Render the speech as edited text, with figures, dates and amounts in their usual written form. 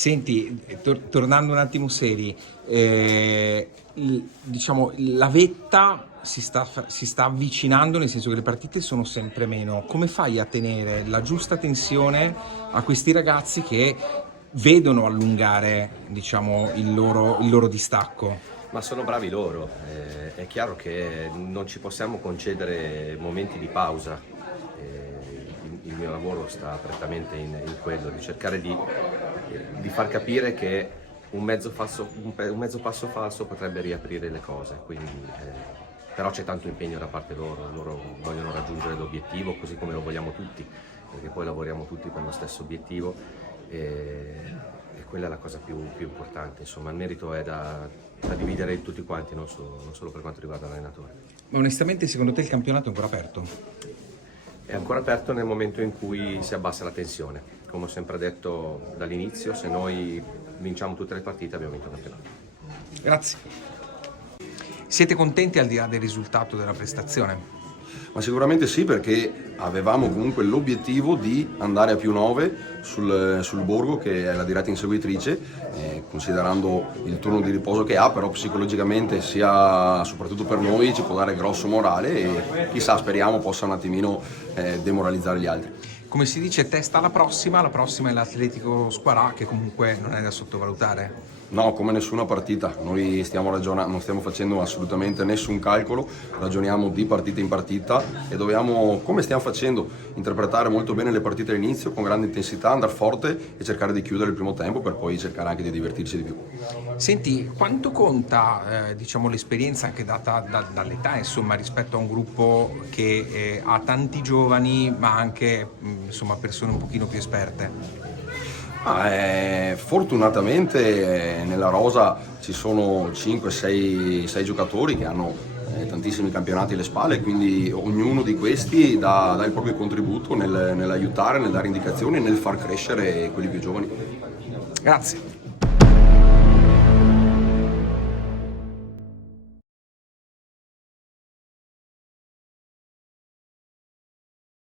Senti, tornando un attimo seri, diciamo la vetta si sta avvicinando, nel senso che le partite sono sempre meno. Come fai a tenere la giusta tensione a questi ragazzi che vedono allungare, diciamo, il loro distacco? Ma sono bravi loro, è chiaro che non ci possiamo concedere momenti di pausa. Il mio lavoro sta prettamente in quello, di cercare di far capire che un mezzo passo falso potrebbe riaprire le cose, però c'è tanto impegno da parte loro vogliono raggiungere l'obiettivo così come lo vogliamo tutti, perché poi lavoriamo tutti per lo stesso obiettivo e quella è la cosa più importante, insomma il merito è da dividere in tutti quanti, non solo per quanto riguarda l'allenatore. Ma onestamente, secondo te il campionato è ancora aperto? È ancora aperto nel momento in cui si abbassa la tensione. Come ho sempre detto dall'inizio, se noi vinciamo tutte le partite abbiamo vinto il campionato. Grazie. Siete contenti al di là del risultato della prestazione? Ma sicuramente sì, perché avevamo comunque l'obiettivo di andare a +9 sul Borgo, che è la diretta inseguitrice, considerando il turno di riposo che ha, però psicologicamente sia soprattutto per noi ci può dare grosso morale e chissà, speriamo possa un attimino demoralizzare gli altri. Come si dice, testa alla prossima è l'Atletico Squarà, che comunque non è da sottovalutare. No, come nessuna partita, noi non stiamo facendo assolutamente nessun calcolo, ragioniamo di partita in partita e dobbiamo, come stiamo facendo, interpretare molto bene le partite all'inizio con grande intensità, andare forte e cercare di chiudere il primo tempo per poi cercare anche di divertirci di più. Senti, quanto conta diciamo, l'esperienza anche data dall'età, insomma, rispetto a un gruppo che ha tanti giovani ma anche insomma, persone un pochino più esperte? Fortunatamente nella rosa ci sono 5-6 giocatori che hanno tantissimi campionati alle spalle, quindi ognuno di questi dà il proprio contributo nell'aiutare, nel dare indicazioni e nel far crescere quelli più giovani. Grazie.